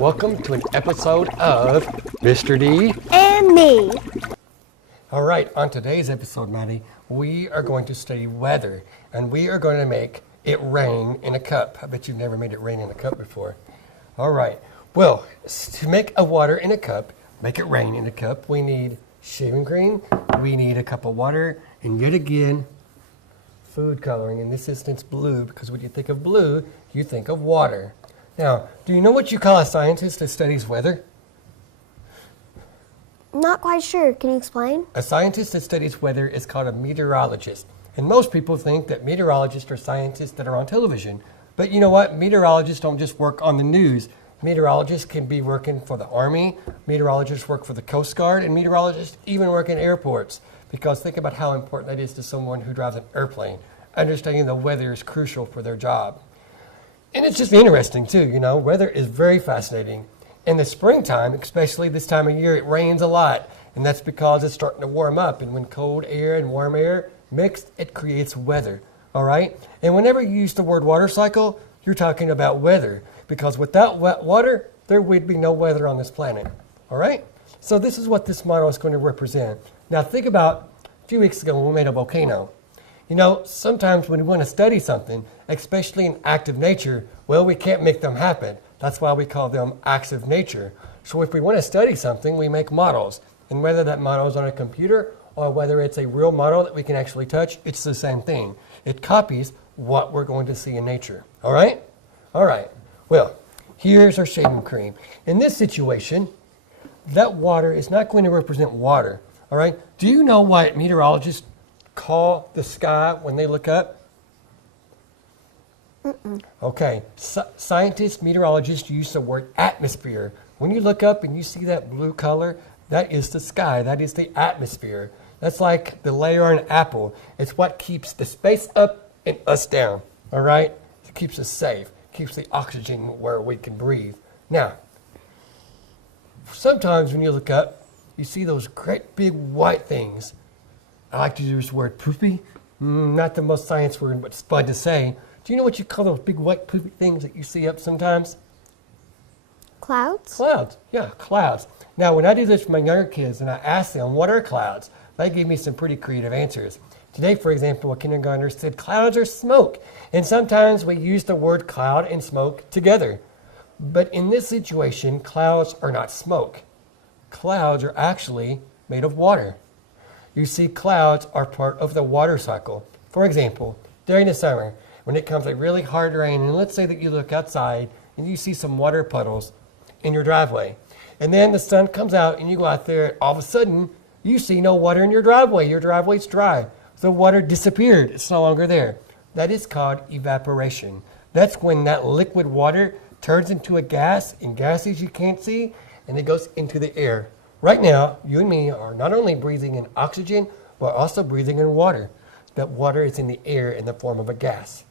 Welcome to an episode of Mr. D and me. All right, on today's episode, Maddie, we are going to study weather, and we are going to make it rain in a cup. I bet you've never made it rain in a cup before. All right, well, to make a water in a cup, make it rain in a cup, we need shaving cream, we need a cup of water, and yet again, food coloring, in this instance blue, because when you think of blue, you think of water. Now, do you know what you call a scientist that studies weather? Not quite sure. Can you explain? A scientist that studies weather is called a meteorologist. And most people think that meteorologists are scientists that are on television. But you know what? Meteorologists don't just work on the news. Meteorologists can be working for the Army, meteorologists work for the Coast Guard, and meteorologists even work in airports. Because think about how important that is to someone who drives an airplane. Understanding the weather is crucial for their job. And it's just interesting too, you know, weather is very fascinating. In the springtime, especially this time of year, it rains a lot. And that's because it's starting to warm up. And when cold air and warm air mix, it creates weather. All right? And whenever you use the word water cycle, you're talking about weather. Because without wet water, there would be no weather on this planet. All right? So this is what this model is going to represent. Now think about a few weeks ago when we made a volcano. You know, sometimes when we want to study something, especially in active nature, well, we can't make them happen. That's why we call them acts of nature. So if we want to study something, we make models. And whether that model is on a computer or whether it's a real model that we can actually touch, it's the same thing. It copies what we're going to see in nature. All right? All right. Well, here's our shaving cream. In this situation, that water is not going to represent water. All right? Do you know what meteorologists call the sky when they look up? Okay, scientists, meteorologists use the word atmosphere. When you look up and you see that blue color, that is the sky, that is the atmosphere. That's like the layer on an apple. It's what keeps the space up and us down, all right? It keeps us safe, keeps the oxygen where we can breathe. Now, sometimes when you look up, you see those great big white things. I like to use the word poofy. Not the most science word, but it's fun to say. Do you know what you call those big white poofy things that you see up sometimes? Clouds? Clouds, yeah, clouds. Now, when I do this for my younger kids and I ask them, what are clouds? They give me some pretty creative answers. Today, for example, a kindergartner said clouds are smoke. And sometimes we use the word cloud and smoke together. But in this situation, clouds are not smoke. Clouds are actually made of water. You see, clouds are part of the water cycle. For example, during the summer, when it comes a really hard rain, and let's say that you look outside and you see some water puddles in your driveway, and then the sun comes out and you go out there, all of a sudden, you see no water in your driveway. Your driveway's dry. The water disappeared. It's no longer there. That is called evaporation. That's when that liquid water turns into a gas, and gases you can't see, and it goes into the air. Right now, you and me are not only breathing in oxygen, but also breathing in water. That water is in the air in the form of a gas.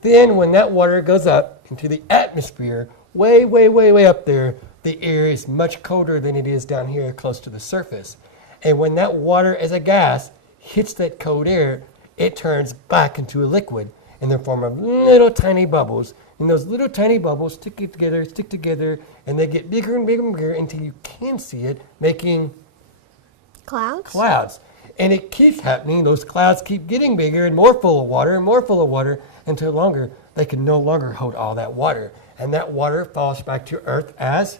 Then when that water goes up into the atmosphere, way, way, way, way up there, the air is much colder than it is down here close to the surface. And when that water as a gas hits that cold air, it turns back into a liquid in the form of little tiny bubbles. And those little tiny bubbles stick together, and they get bigger and bigger and bigger until you can see it, making clouds. And it keeps happening. Those clouds keep getting bigger and more full of water, until they can no longer hold all that water. And that water falls back to earth as?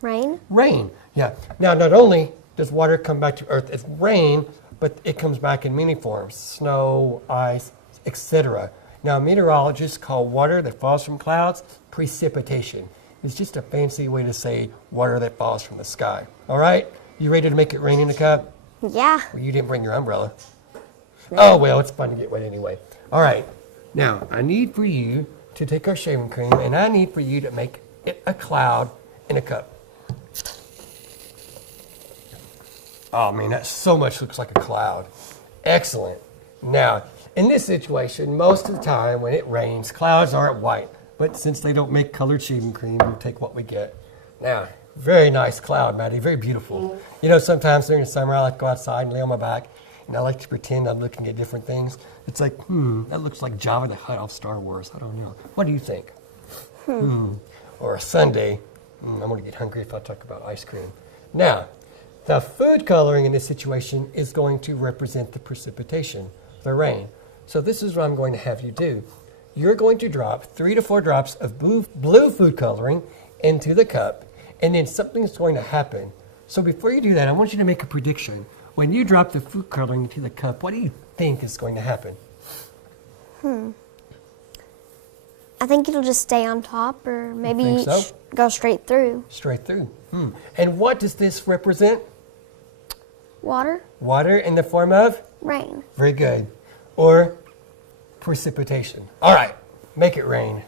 Rain. Rain, yeah. Now, not only does water come back to earth as rain, but it comes back in many forms, snow, ice, etc. Now, meteorologists call water that falls from clouds precipitation. It's just a fancy way to say water that falls from the sky. All right? You ready to make it rain in a cup? Yeah. Well, you didn't bring your umbrella. Oh, well, it's fun to get wet anyway. All right. Now, I need for you to take our shaving cream, and I need for you to make it a cloud in a cup. Oh, man, that so much looks like a cloud. Excellent. Now, in this situation, most of the time when it rains, clouds aren't white. But since they don't make colored shaving cream, we'll take what we get. Now, very nice cloud, Maddie, very beautiful. You know, sometimes during the summer, I like to go outside and lay on my back, and I like to pretend I'm looking at different things. It's like, that looks like Jabba the Hutt off Star Wars. I don't know. What do you think? Or a Sunday, I'm going to get hungry if I talk about ice cream. Now, the food coloring in this situation is going to represent the precipitation, the rain. So this is what I'm going to have you do. You're going to drop 3 to 4 drops of blue food coloring into the cup, and then something's going to happen. So before you do that, I want you to make a prediction. When you drop the food coloring into the cup, what do you think is going to happen? I think it'll just stay on top, or maybe think so? go straight through. Straight through. And what does this represent? Water? Water in the form of? Rain. Very good. Or precipitation. All right, make it rain.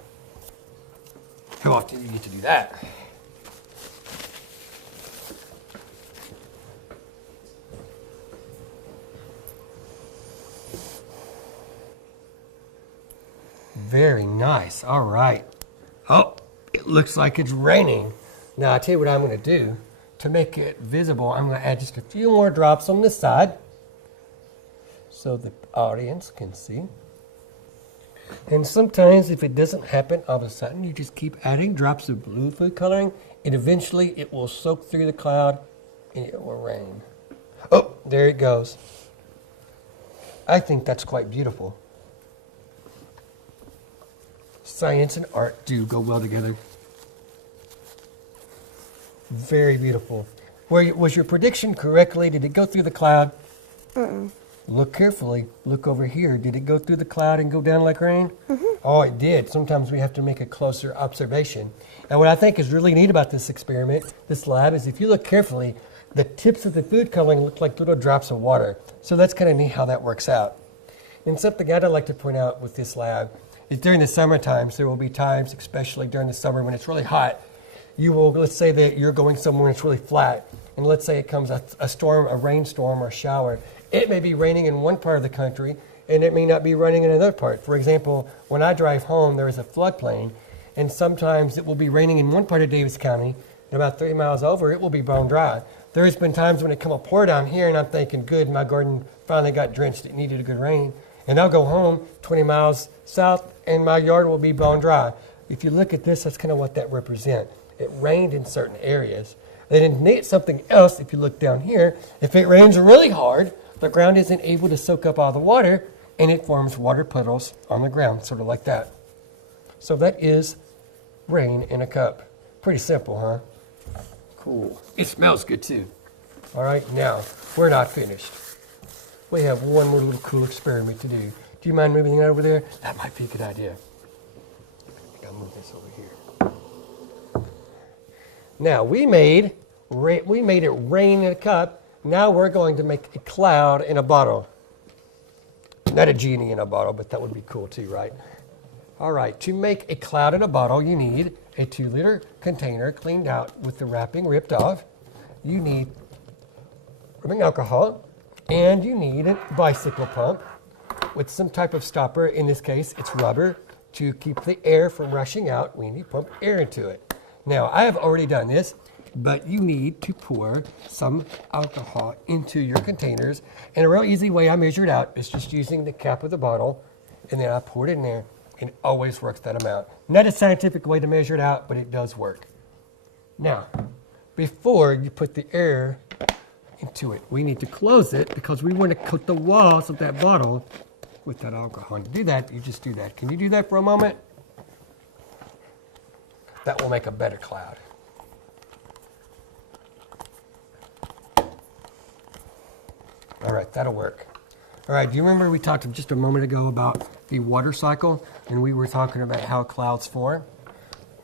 How often do you get to do that? Very nice. All right. Oh, it looks like it's raining. Now, I'll tell you what I'm going to do. To make it visible, I'm going to add just a few more drops on this side so the audience can see. And sometimes if it doesn't happen all of a sudden, you just keep adding drops of blue food coloring, and eventually it will soak through the cloud and it will rain. Oh, there it goes. I think that's quite beautiful. Science and art do go well together. Very beautiful. Was your prediction correctly? Did it go through the cloud? Look carefully. Look over here. Did it go through the cloud and go down like rain? Oh, it did. Sometimes we have to make a closer observation. And what I think is really neat about this experiment, this lab, is if you look carefully, the tips of the food coloring look like little drops of water. So that's kind of neat how that works out. And something I'd like to point out with this lab is during the summer times, there will be times, especially during the summer when it's really hot, you will, let's say that you're going somewhere and it's really flat, and let's say it comes a storm, a rainstorm or a shower. It may be raining in one part of the country, and it may not be raining in another part. For example, when I drive home, there is a floodplain, and sometimes it will be raining in one part of Davis County, and about 3 miles over, it will be bone dry. There has been times when it come a pour down here, and I'm thinking, good, my garden finally got drenched, it needed a good rain. And I'll go home 20 miles south, and my yard will be bone dry. If you look at this, that's kind of what that represents. It rained in certain areas. Then something else, if you look down here, if it rains really hard, the ground isn't able to soak up all the water, and it forms water puddles on the ground, sort of like that. So that is rain in a cup. Pretty simple, huh? Cool. It smells good, too. All right, now, we're not finished. We have one more little cool experiment to do. Do you mind moving that over there? That might be a good idea. I'll move this over here. Now, we made it rain in a cup. Now we're going to make a cloud in a bottle. Not a genie in a bottle, but that would be cool too, right? All right, to make a cloud in a bottle, you need a 2-liter container cleaned out with the wrapping ripped off. You need rubbing alcohol, and you need a bicycle pump with some type of stopper. In this case, it's rubber to keep the air from rushing out. We need to pump air into it. Now, I have already done this, but you need to pour some alcohol into your containers. And a real easy way I measure it out is just using the cap of the bottle, and then I pour it in there, and it always works that amount. Not a scientific way to measure it out, but it does work. Now, before you put the air into it, we need to close it because we want to coat the walls of that bottle with that alcohol. And to do that, you just do that. Can you do that for a moment? That will make a better cloud. All right, that'll work. All right, do you remember we talked just a moment ago about the water cycle, and we were talking about how clouds form?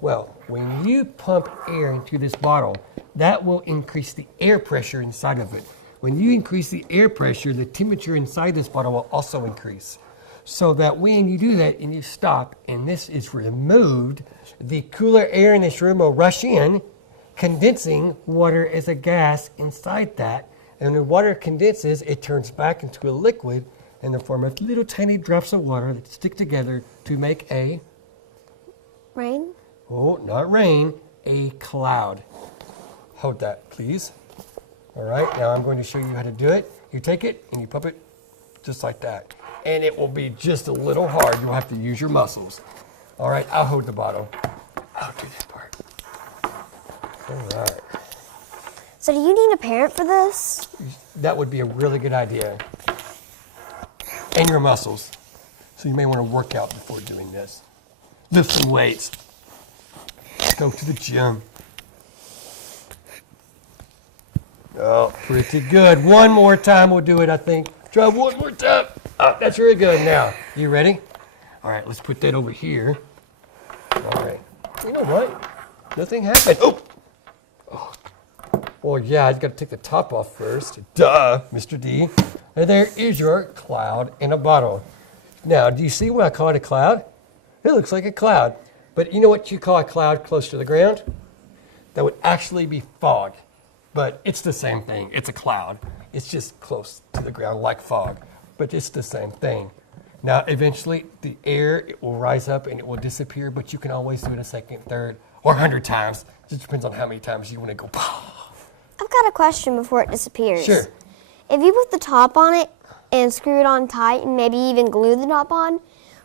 Well, when you pump air into this bottle, that will increase the air pressure inside of it. When you increase the air pressure, the temperature inside this bottle will also increase. So that when you do that and you stop and this is removed, the cooler air in this room will rush in, condensing water as a gas inside that. And when water condenses, it turns back into a liquid in the form of little tiny drops of water that stick together to make a... Rain? Oh, not rain, a cloud. Hold that, please. All right, now I'm going to show you how to do it. You take it and you pump it just like that. And it will be just a little hard. You'll have to use your muscles. All right, I'll hold the bottle. I'll do that part. All right. So do you need a parent for this? That would be a really good idea. And your muscles. So you may want to work out before doing this. Lift some weights. Go to the gym. Oh, pretty good. One more time we'll do it, I think. Try one more time. Oh, that's really good. Now, you ready? All right, let's put that over here. All right. You know what? Nothing happened. Oh! Well, yeah, I've got to take the top off first. Duh, Mr. D. And there is your cloud in a bottle. Now, do you see what I call it a cloud? It looks like a cloud. But you know what you call a cloud close to the ground? That would actually be fog. But it's the same thing. It's a cloud. It's just close to the ground like fog. But it's the same thing. Now, eventually, the air, it will rise up and it will disappear, but you can always do it a second, third, or 100 times. It just depends on how many times you want to go. I've got a question before it disappears. Sure. If you put the top on it and screw it on tight and maybe even glue the top on,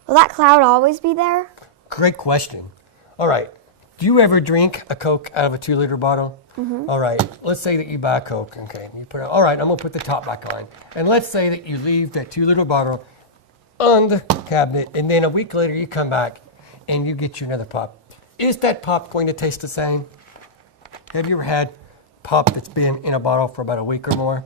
will that cloud always be there? Great question. All right. Do you ever drink a Coke out of a 2-liter bottle? Mm-hmm. All right. Let's say that you buy a Coke. Okay. You put it. All right. I'm gonna put the top back on. And let's say that you leave that 2-liter bottle on the cabinet, and then a week later you come back and you get you another pop. Is that pop going to taste the same? Have you ever had pop that's been in a bottle for about a week or more?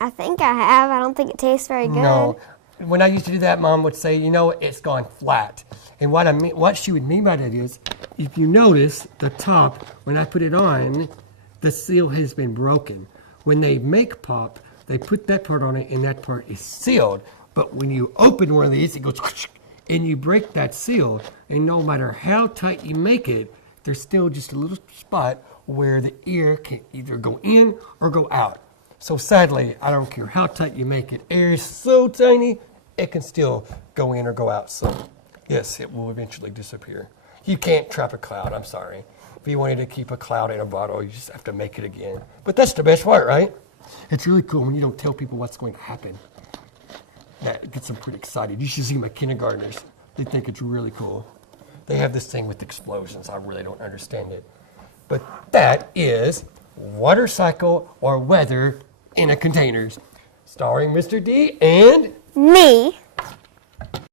I think I have. I don't think it tastes very good. No. When I used to do that, Mom would say, you know, it's gone flat. And what she would mean by that is, if you notice the top, when I put it on, the seal has been broken. When they make pop, they put that part on it, and that part is sealed. But when you open one of these, it goes, and you break that seal, and no matter how tight you make it, there's still just a little spot where the air can either go in or go out. So sadly, I don't care how tight you make it, air is so tiny, it can still go in or go out. So yes, it will eventually disappear. You can't trap a cloud, I'm sorry. If you wanted to keep a cloud in a bottle, you just have to make it again. But that's the best part, right? It's really cool when you don't tell people what's going to happen. That gets them pretty excited. You should see my kindergartners. They think it's really cool. They have this thing with explosions. I really don't understand it. But that is water cycle or weather in a containers, starring Mr. D and Me.